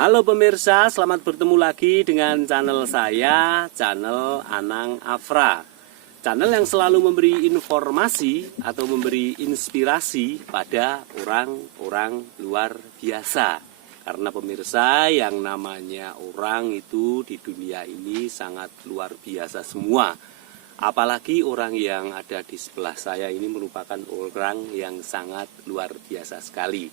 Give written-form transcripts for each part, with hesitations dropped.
Halo pemirsa, selamat bertemu lagi dengan channel saya, channel Anang Afra. Channel yang selalu memberi informasi atau memberi inspirasi pada orang-orang luar biasa. Karena pemirsa, yang namanya orang itu di dunia ini sangat luar biasa semua. Apalagi orang yang ada di sebelah saya ini merupakan orang yang sangat luar biasa sekali.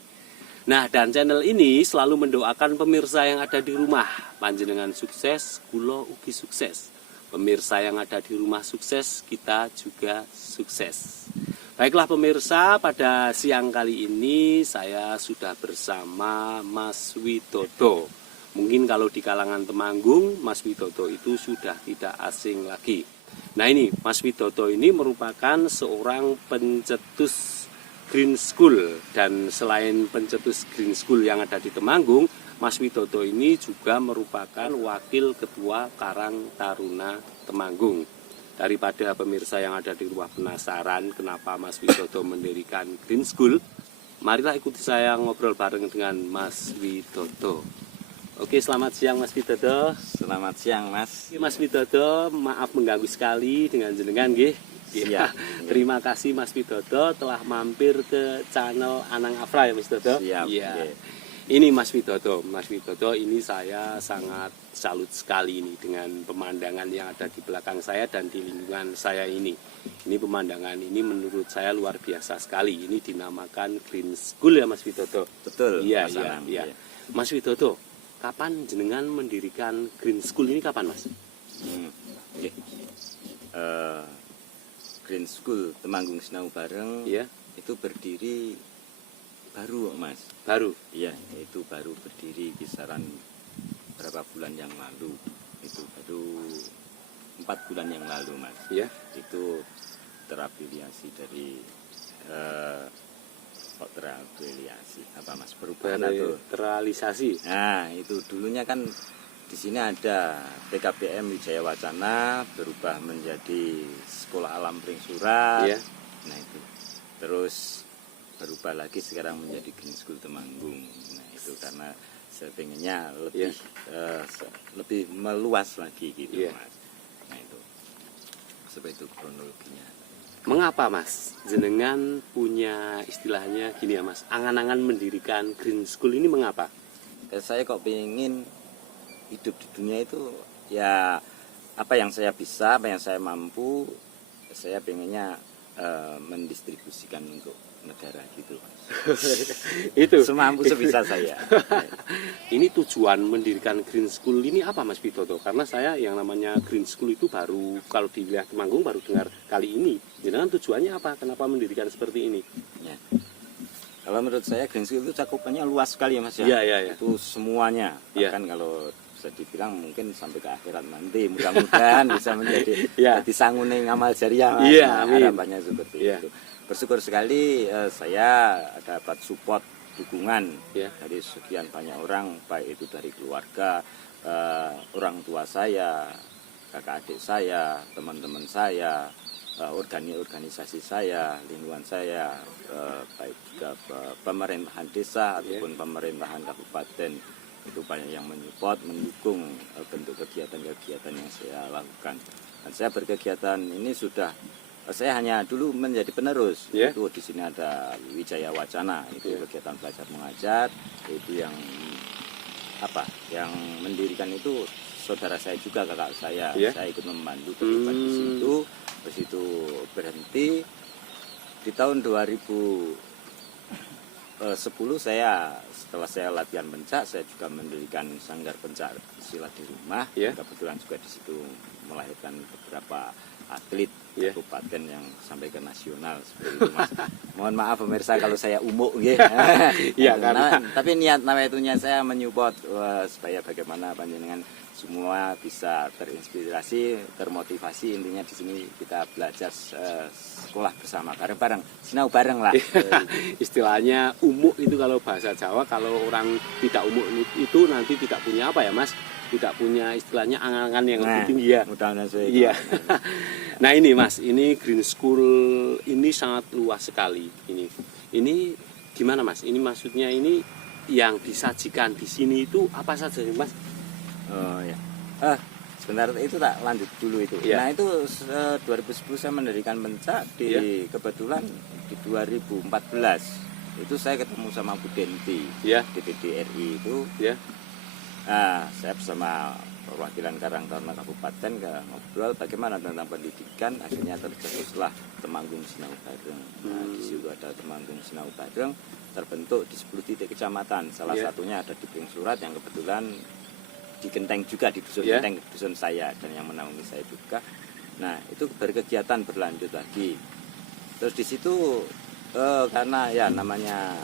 Nah, dan channel ini selalu mendoakan pemirsa yang ada di rumah panjenengan sukses, kula ugi sukses. Pemirsa yang ada di rumah sukses, kita juga sukses. Baiklah pemirsa, pada siang kali ini saya sudah bersama Mas Widodo. Mungkin kalau di kalangan Temanggung, Mas Widodo itu sudah tidak asing lagi. Nah ini, Mas Widodo ini merupakan seorang pencetus Green School, dan selain pencetus Green School yang ada di Temanggung, Mas Widodo ini juga merupakan wakil ketua Karang Taruna Temanggung. Daripada pemirsa yang ada di rumah penasaran kenapa Mas Widodo mendirikan Green School, marilah ikuti saya ngobrol bareng dengan Mas Widodo. Oke, selamat siang Mas Widodo. Selamat siang Mas. Mas Widodo, maaf mengganggu sekali dengan jenengan nggih. Ya, terima kasih Mas Widodo telah mampir ke channel Anang Afra ya Mas Widodo. Siap. Ya. Ini Mas Widodo, ini saya sangat salut sekali ini dengan pemandangan yang ada di belakang saya dan di lingkungan saya ini. Ini pemandangan ini menurut saya luar biasa sekali. Ini dinamakan Green School ya Mas Widodo. Betul. Iya, iya. Mas Widodo, kapan jenengan mendirikan Green School ini kapan Mas? Green School Temanggung Sinau Bareng itu berdiri baru Mas. Baru? Iya, itu baru berdiri kisaran berapa bulan yang lalu. Itu baru 4 bulan yang lalu Mas. Iya. Itu terafiliasi dari terafiliasi apa Mas, perubahan atau terrealisasi. Nah, itu dulunya kan di sini ada PKBM Wijaya Wacana, berubah menjadi Sekolah Alam Pring Surat. Yeah. Nah itu, terus berubah lagi sekarang menjadi Green School Temanggung. Nah itu karena saya pengennya lebih lebih meluas lagi gitu Mas. Nah itu, seperti itu kronologinya. Mengapa Mas jenengan punya istilahnya gini ya Mas, angan-angan mendirikan Green School ini mengapa? Saya kok pengen hidup di dunia itu ya apa yang saya bisa, apa yang saya mampu, saya pengennya mendistribusikan untuk negara gitu. Itu semampu sebisa saya. Ini tujuan mendirikan Green School ini apa Mas Widodo? Karena saya yang namanya Green School itu baru, kalau di wilayah Temanggung baru dengar kali ini. Jadi tujuannya apa? Kenapa mendirikan seperti ini? Ya. Kalau menurut saya Green School itu cakupannya luas sekali ya Mas ya. Iya. Itu semuanya. Bahkan kalau bisa dibilang mungkin sampai ke akhirat nanti, mudah-mudahan bisa menjadi disangune ngamal jariah. Harapannya seperti itu. Bersyukur sekali saya dapat support, dukungan dari sekian banyak orang, baik itu dari keluarga, orang tua saya, kakak adik saya, teman-teman saya, organisasi saya, lingkungan saya, baik juga pemerintahan desa ataupun pemerintahan kabupaten. Itu banyak yang menyupport, mendukung bentuk kegiatan-kegiatan yang saya lakukan. Dan saya berkegiatan ini sudah, saya hanya dulu menjadi penerus. Itu di sini ada Wijaya Wacana, itu kegiatan belajar mengajar. Itu yang yang mendirikan itu saudara saya juga, kakak saya. Saya ikut membantu terlibat di situ. Terus itu berhenti di tahun 2010 setelah saya latihan pencak, saya juga mendirikan sanggar pencak silat di rumah. Kebetulan juga di situ melahirkan beberapa atlet kabupaten yang sampai ke nasional seperti itu Mas. Mohon maaf pemirsa kalau saya umuk karena tapi niat nawaitu-nya saya menyupport supaya bagaimana panjenengan semua bisa terinspirasi, termotivasi. Intinya di sini kita belajar sekolah bersama, bareng-bareng, sinau bareng lah. Istilahnya umuk itu kalau bahasa Jawa, kalau orang tidak umuk itu nanti tidak punya apa ya Mas? Tidak punya istilahnya angan-angan yang lebih tinggi ya. Mudah-mudahan saya. Iya. Nah ini Mas, ini Green School ini sangat luas sekali. Ini gimana Mas? Ini maksudnya ini yang disajikan di sini itu apa saja nih Mas? Oh ya. Sebentar itu tak lanjut dulu itu. Ya. Nah itu 2010 saya mendirikan Pencak di kebetulan di 2014 itu saya ketemu sama Bu Denti di PDRI itu. Nah, saya bersama perwakilan Karang Taruna Kabupaten ke ngobrol bagaimana tentang pendidikan, akhirnya tercetuslah Temanggung Sinau Bareng. Nah, di situ ada Temanggung Sinau Bareng terbentuk di 10 titik kecamatan. Salah satunya ada di Pring Surat yang kebetulan di Genteng juga, di dusun Genteng, dusun saya dan yang menaungi saya juga. Nah, itu berkegiatan berlanjut lagi. Terus di situ karena ya namanya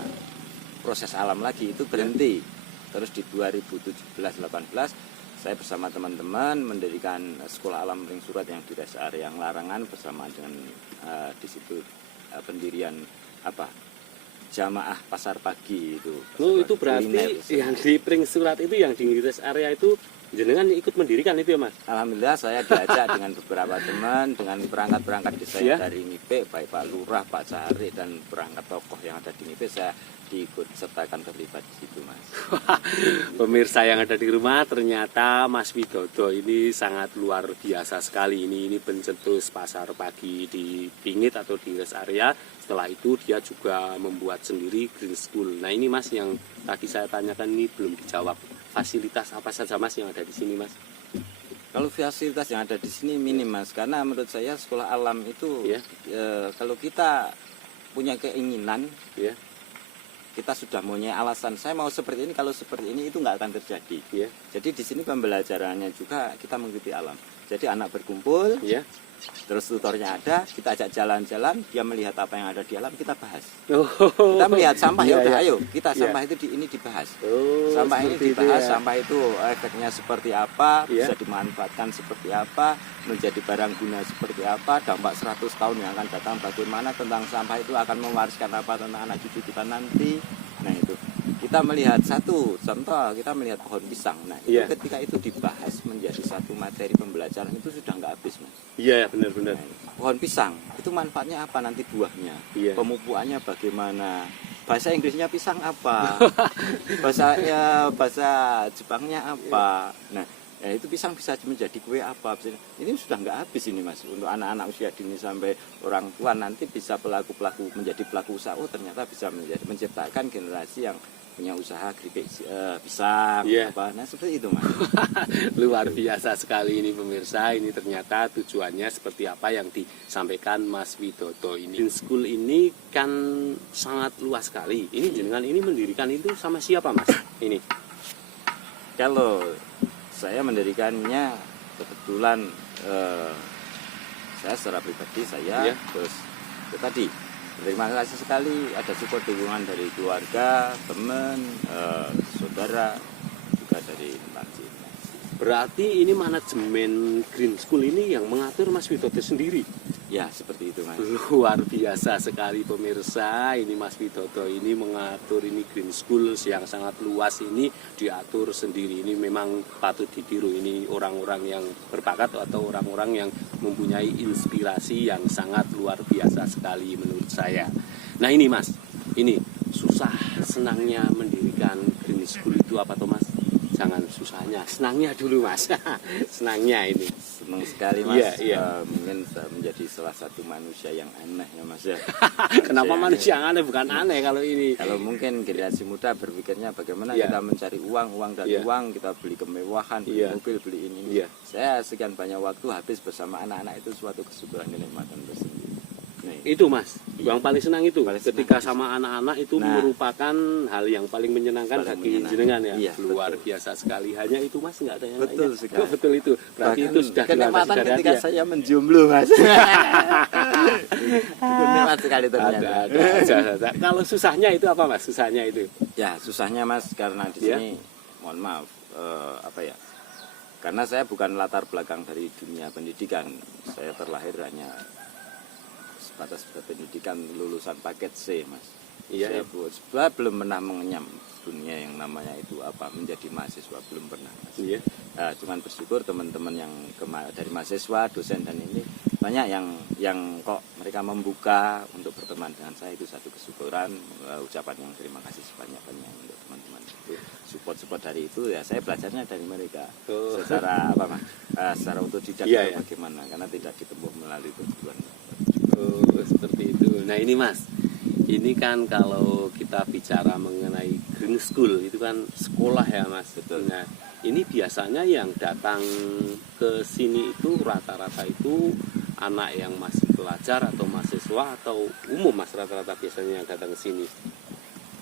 proses alam lagi itu berhenti. Terus di 2017-18 saya bersama teman-teman mendirikan sekolah alam Pring Surat yang di rest area yang Larangan bersama dengan di situ pendirian jamaah pasar pagi itu. Oh, itu berarti yang di Pring Surat itu yang di rest area itu jenengan ikut mendirikan itu ya Mas? Alhamdulillah saya diajak dengan beberapa teman, dengan perangkat-perangkat desa dari Ngipe, baik Pak Lurah, Pak Cahari dan perangkat tokoh yang ada di Ngipe, saya diikut sertakan terlibat di situ Mas. Pemirsa yang ada di rumah, ternyata Mas Widodo ini sangat luar biasa sekali. Ini pencetus pasar pagi di Pingit atau di rest area. Setelah itu dia juga membuat sendiri Green School. Nah ini Mas yang tadi saya tanyakan ini belum dijawab. Fasilitas apa saja Mas yang ada di sini Mas? Kalau fasilitas yang ada di sini minim Mas, karena menurut saya sekolah alam itu kalau kita punya keinginan, kita sudah punya alasan saya mau seperti ini, kalau seperti ini itu nggak akan terjadi. Jadi di sini pembelajarannya juga kita mengikuti alam. Jadi anak berkumpul, terus tutornya ada, kita ajak jalan-jalan, dia melihat apa yang ada di alam, kita bahas. Kita melihat sampah, ayo kita sampah itu ini dibahas. Sampah ini dibahas, sampah itu efeknya seperti apa, bisa dimanfaatkan seperti apa, menjadi barang guna seperti apa, dampak 100 tahun yang akan datang bagaimana, tentang sampah itu akan mewariskan apa tentang anak cucu kita nanti. Nah itu kita melihat satu contoh, kita melihat pohon pisang. Nah itu ketika itu dibahas menjadi satu materi pembelajaran itu sudah nggak habis Mas. Iya benar-benar. Nah, pohon pisang itu manfaatnya apa nanti buahnya, pemupukannya bagaimana, bahasa Inggrisnya pisang apa, bahasa Jepangnya apa. Nah itu pisang bisa menjadi kue apa. Ini sudah nggak habis ini Mas. Untuk anak-anak usia dini sampai orang tua nanti bisa menjadi pelaku usaha. Oh ternyata bisa menciptakan generasi yang punya usaha keripik pisang nah seperti itu Mas. Luar biasa sekali ini pemirsa. Ini ternyata tujuannya seperti apa yang disampaikan Mas Widodo ini. Green School ini kan sangat luas sekali. Ini jenengan ini mendirikan itu sama siapa Mas? Ini kalau saya mendirikannya kebetulan saya secara pribadi terus tadi terima kasih sekali ada support dukungan dari keluarga, teman, saudara, juga dari instansi. Berarti ini manajemen Green School ini yang mengatur Mas Widodo sendiri? Ya seperti itu Mas. Luar biasa sekali pemirsa. Ini Mas Widodo ini mengatur ini Green School yang sangat luas ini diatur sendiri. Ini memang patut ditiru. Ini orang-orang yang berbakat atau orang-orang yang mempunyai inspirasi yang sangat luar biasa sekali menurut saya. Nah ini Mas, ini susah senangnya mendirikan Green School itu apa toh Mas? Jangan susahnya, senangnya dulu Mas. Senangnya ini. Senang sekali Mas. Mungkin menjadi salah satu manusia yang aneh ya Mas ya. Kenapa manusia yang aneh? Bukan aneh kalau ini. Kalau mungkin generasi muda berpikirnya bagaimana kita mencari uang dan uang, kita beli kemewahan, beli mobil, beli ini. Saya sekian banyak waktu habis bersama anak-anak itu suatu kesyukuran kenikmatan tersendiri. Itu Mas, yang paling senang itu ketika sama anak-anak itu merupakan hal yang paling menyenangkan bagi jenengan ya. Luar biasa sekali. Hanya itu Mas, nggak ada yang betul lainnya. Sekali. Betul itu. Berarti itu sudah kenikmatan ketika saya menjomblo Mas. Itu nikmat sekali ternyata. Ada. Kalau susahnya itu apa Mas? Susahnya itu? Ya susahnya Mas karena di sini mohon maaf karena saya bukan latar belakang dari dunia pendidikan. Saya terlahir hanya batas pendidikan lulusan paket C Mas. Saya belum pernah mengenyam dunia yang namanya itu menjadi mahasiswa, belum pernah Mas. Cuman bersyukur teman-teman yang dari mahasiswa, dosen dan ini banyak yang kok mereka membuka untuk berteman dengan saya, itu satu kesyukuran, ucapan yang terima kasih sebanyak-banyaknya untuk teman-teman. support dari itu ya saya belajarnya dari mereka secara apa Mas? Secara otodidak bagaimana karena tidak ditempuh melalui perguruan. Seperti itu. Nah ini Mas, ini kan kalau kita bicara mengenai green school itu kan sekolah ya Mas. Betul. Nah ini biasanya yang datang ke sini itu rata-rata itu anak yang masih pelajar atau mahasiswa atau umum Mas rata-rata biasanya yang datang ke sini?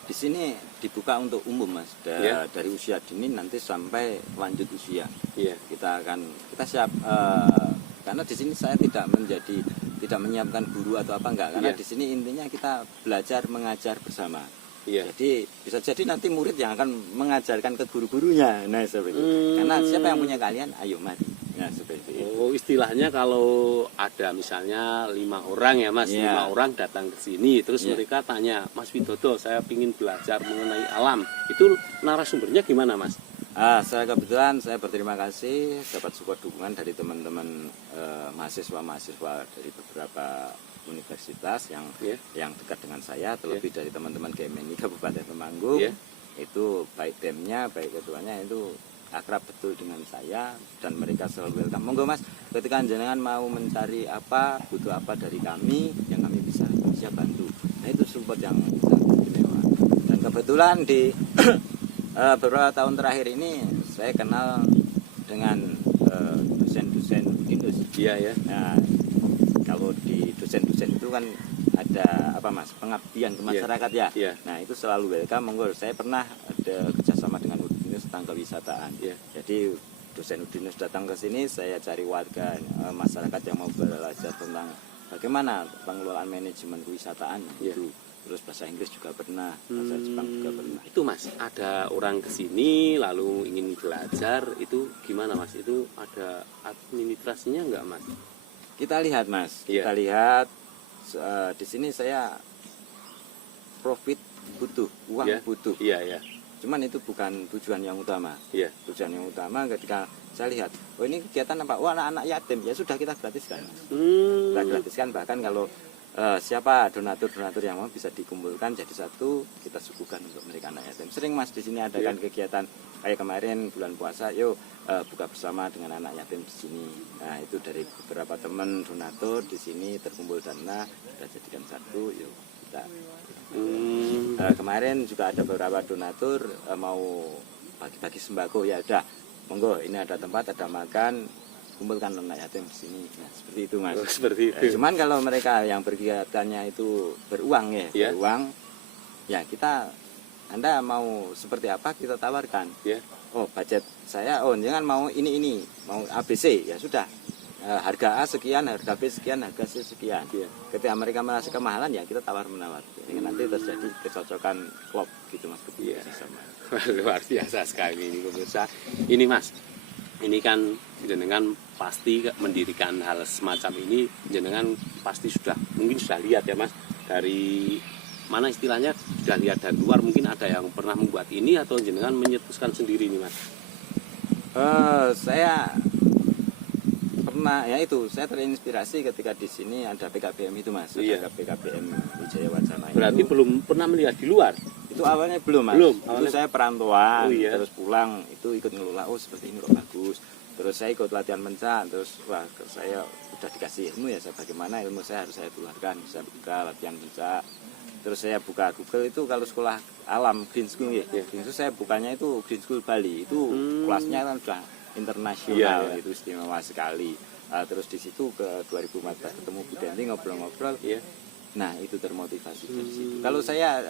Di sini dibuka untuk umum Mas, dari usia dini nanti sampai lanjut usia. Kita siap karena di sini saya tidak menyiapkan guru atau apa enggak, karena di sini intinya kita belajar mengajar bersama. Jadi bisa jadi nanti murid yang akan mengajarkan ke guru-gurunya. Nah seperti itu. Karena siapa yang punya kalian, ayo mari. Nah seperti itu. Istilahnya kalau ada misalnya 5 orang ya Mas, 5 orang datang ke sini, terus mereka tanya, Mas Widodo, saya ingin belajar mengenai alam. Itu narasumbernya gimana Mas? Saya kebetulan saya berterima kasih dapat support dukungan dari teman-teman mahasiswa-mahasiswa dari beberapa universitas yang dekat dengan saya, terlebih dari teman-teman GMNI Kabupaten Temanggung. Itu baik BEM-nya, baik ketuanya itu akrab betul dengan saya dan mereka selalu welcome. Monggo Mas, ketika jenengan mau mencari apa, butuh apa dari kami, yang kami bisa siap bantu. Nah itu support yang sangat istimewa. Dan kebetulan di beberapa tahun terakhir ini saya kenal dengan dosen-dosen Udinus. Nah, kalau di dosen-dosen itu kan ada apa Mas, pengabdian ke masyarakat Nah itu selalu welcome. Monggo, saya pernah ada kerjasama dengan Udinus tentang kewisataan. Jadi dosen Udinus datang ke sini, saya cari warga masyarakat yang mau belajar tentang bagaimana pengelolaan manajemen kewisataan itu. Terus bahasa Inggris juga pernah, bahasa Jepang juga pernah. Itu Mas, ada orang kesini lalu ingin belajar, itu gimana Mas? Itu ada administrasinya enggak Mas? Kita lihat Mas, kita lihat di sini saya profit butuh, uang butuh. Cuman itu bukan tujuan yang utama. Tujuan yang utama ketika saya lihat, oh ini kegiatan apa? Oh anak-anak yatim, ya sudah kita gratiskan. Kita gratiskan, bahkan kalau siapa donatur-donatur yang mau bisa dikumpulkan jadi satu, kita suguhkan untuk mereka anak yatim. Sering Mas di sini adakan kegiatan kayak kemarin bulan puasa, yuk buka bersama dengan anak yatim di sini. Nah itu dari beberapa teman donatur di sini terkumpul dana, kita jadikan satu, yuk kita. Kemarin juga ada beberapa donatur mau bagi-bagi sembako, ya udah, monggo ini ada tempat, ada makan. Kumpulkan anak yatim di sini. Nah, seperti itu Mas. Seperti itu. Cuman kalau mereka yang berkegiatannya itu beruang beruang, ya kita Anda mau seperti apa kita tawarkan. Oh budget saya, oh jangan mau ini, mau ABC, ya sudah. Harga A sekian, harga B sekian, harga C sekian. Ketika mereka merasa kemahalan ya kita tawar-menawar. Jadi nanti terjadi kecocokan klop gitu Mas. Luar biasa sekali ini pemirsa. Ini Mas, ini kan jenengan pasti mendirikan hal semacam ini, jenengan pasti mungkin sudah lihat ya Mas, dari mana istilahnya, sudah lihat dari luar, mungkin ada yang pernah membuat ini atau jenengan menyetuskan sendiri nih Mas? Saya pernah, ya itu, saya terinspirasi ketika di sini ada PKBM itu Mas, ada PKBM Wijaya Wacana. Berarti belum pernah melihat di luar? Itu awalnya belum Mas. Itu saya perantauan, terus pulang itu ikut ngelola, oh seperti ini kok bagus. Terus saya ikut latihan mencak, terus wah saya udah dikasih ilmu ya, saya bagaimana ilmu saya harus saya tularkan. Saya buka latihan mencak, terus saya buka Google itu kalau sekolah alam Green School itu saya bukanya itu Green School Bali, itu kelasnya kan sudah internasional, itu istimewa sekali. Terus di situ ke 2014 ketemu Bu Denti ngobrol-ngobrol. Nah itu termotivasi dari situ. Kalau saya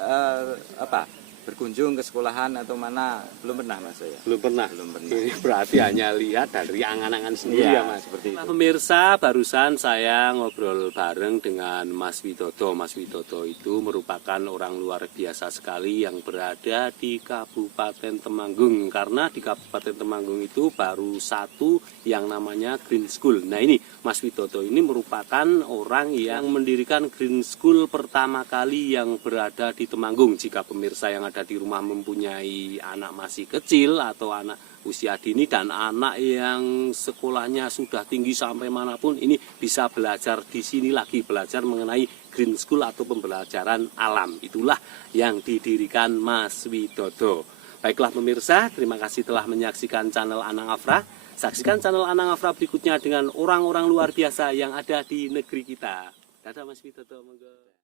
berkunjung ke sekolahan atau mana belum pernah Mas saya. Belum pernah. Ini berarti hanya lihat dari angan-angan sendiri ya Mas. Seperti itu. Pemirsa, barusan saya ngobrol bareng dengan Mas Widodo. Mas Widodo itu merupakan orang luar biasa sekali yang berada di Kabupaten Temanggung. Karena di Kabupaten Temanggung itu baru satu yang namanya Green School. Nah ini Mas Widodo ini merupakan orang yang mendirikan Green School pertama kali yang berada di Temanggung. Jika pemirsa yang ada di rumah mempunyai anak masih kecil atau anak usia dini dan anak yang sekolahnya sudah tinggi sampai manapun, ini bisa belajar di sini lagi, belajar mengenai Green School atau pembelajaran alam. Itulah yang didirikan Mas Widodo. Baiklah pemirsa, terima kasih telah menyaksikan channel Anang Afra. Saksikan channel Anang Afra berikutnya dengan orang-orang luar biasa yang ada di negeri kita. Dadah Mas Widodo, monggo.